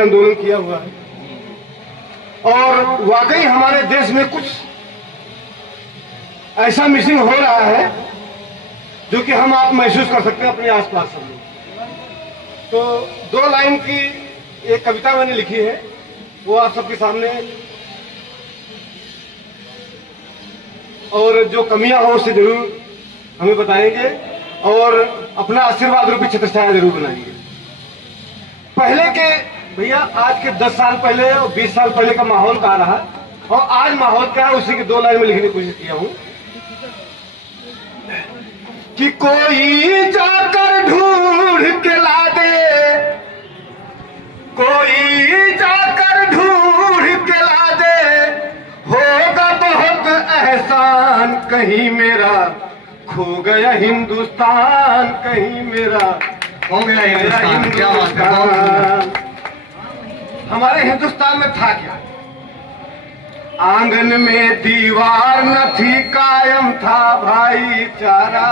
आंदोलन किया हुआ है और वाकई हमारे देश में कुछ ऐसा मिसिंग हो रहा है जो कि हम आप महसूस कर सकते हैं अपने आसपास सब लोग। तो 2 लाइन की एक कविता मैंने लिखी है, वो आप सबके सामने, और जो कमियां हो उसे जरूर हमें बताएंगे और अपना आशीर्वाद रूपी छत्र छाया जरूर बनाएंगे। पहले के भैया, आज के 10 साल पहले और 20 साल पहले का माहौल कहा रहा और आज माहौल क्या है उसी की 2 लाइन में लिखने की कोशिश किया हूं कि कोई जाकर ढूंढ के ला दे, कोई जाकर ढूंढ के ला दे, होगा बहुत एहसान, कहीं मेरा खो गया हिंदुस्तान, कहीं मेरा हो गया हिंदुस्तान। हमारे हिंदुस्तान में था क्या? आंगन में दीवार न थी, कायम था भाईचारा।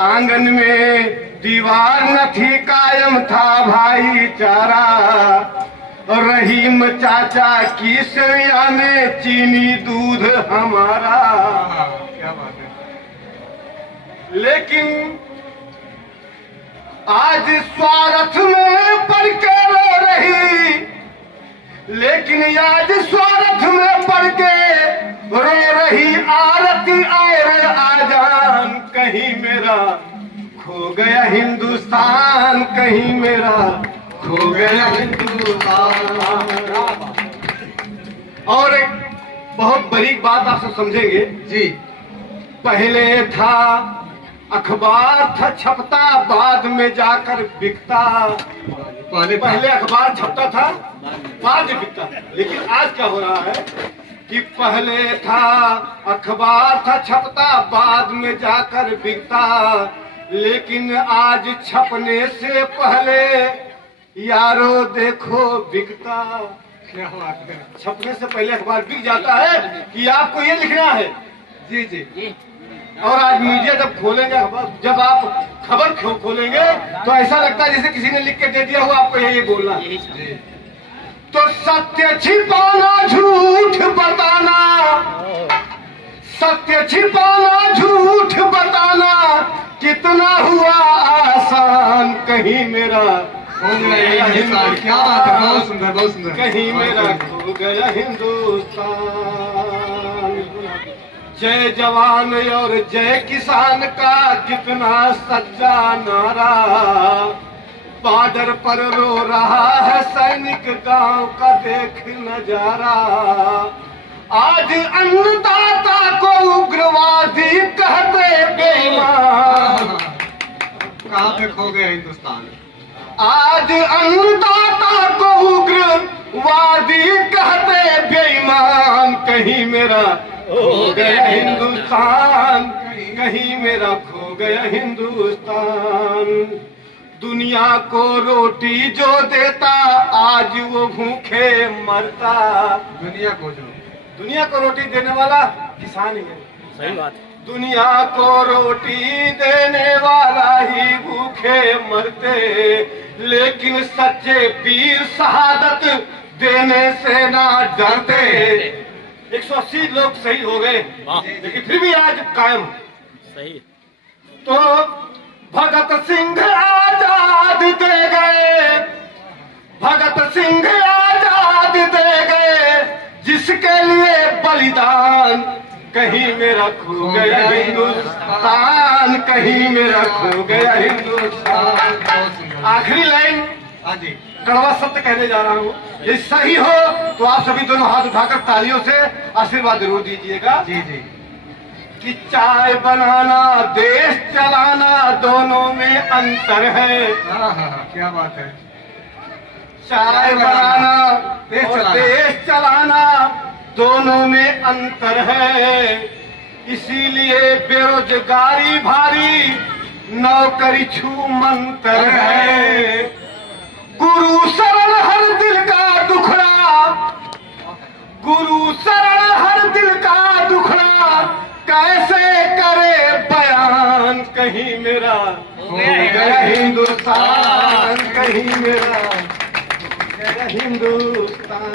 आंगन में दीवार न थी, कायम था भाईचारा। रहीम चाचा की सैया में चीनी दूध हमारा। क्या बात है। लेकिन आज स्वार्थ में पड़ के रो रही, लेकिन आज स्वार्थ में पड़ के रो रही आरती आयर आजान, कहीं मेरा खो गया हिंदुस्तान, कहीं मेरा खो गया हिंदुस्तान। और एक बहुत बड़ी बात आप सब समझेंगे जी। पहले था अखबार था छपता, बाद में जाकर बिकता। पहले अखबार छपता था, बाद में बिकता। लेकिन आज क्या हो रहा है कि पहले था अखबार था छपता, बाद में जाकर बिकता। लेकिन आज छपने से पहले यारो देखो बिकता। क्या बात है। छपने से पहले अखबार बिक जाता है कि आपको ये लिखना है। जी जी। और आज मीडिया जब खोलेंगे, जब आप खबर खोलेंगे तो ऐसा लगता है जैसे किसी ने लिख के दे दिया हुआ आपको यही बोलना। तो सत्य छिपाना, झूठ बताना, सत्य छिपाना, झूठ बताना कितना हुआ आसान, कहीं मेरा हो गया हिंदुस्तान। क्या बात है। बहुत सुंदर, बहुत सुंदर। कहीं मेरा खो गया हिंदुस्तान। जय जवान और जय किसान का कितना सच्चा नारा, बॉर्डर पर रो रहा है सैनिक गांव का देख नजारा। आज अन्नदाता को उग्रवादी कहते बेईमान, कहाँ पे खो गया हिंदुस्तान। आज अन्नदाता को उग्रवादी कहते बेईमान, कहीं मेरा खो गया हिंदुस्तान, कहीं मेरा खो गया हिंदुस्तान। दुनिया को रोटी जो देता, आज वो भूखे मरता। दुनिया को रोटी देने वाला किसान ही है। सही बात। दुनिया को रोटी देने वाला ही भूखे मरते, लेकिन सच्चे वीर शहादत देने से ना डरते। 180 लोग शहीद हो गए, लेकिन फिर भी आज कायम। सही। तो भगत सिंह आजाद दे गए, भगत सिंह आजाद दे गए, जिसके लिए बलिदान, कहीं मेरा खो गया हिंदुस्तान, कहीं मेरा खो गया हिंदुस्तान। आखिरी लाइन कड़वा सत्य कहने जा रहा हूँ, ये सही हो तो आप सभी दोनों हाथ उठाकर तालियों से आशीर्वाद जरूर दीजिएगा। जी जी। कि चाय बनाना देश चलाना दोनों में अंतर है। क्या बात है। चाय बनाना और देश चलाना दोनों में अंतर है। इसीलिए बेरोजगारी भारी, नौकरी छू मंतर है। गुरु शरण हर दिल का दुखड़ा, गुरु शरण हर दिल का दुखड़ा, कैसे करे बयान, कहीं मेरा हो गया हिंदुस्तान, कहीं मेरा हिंदुस्तान।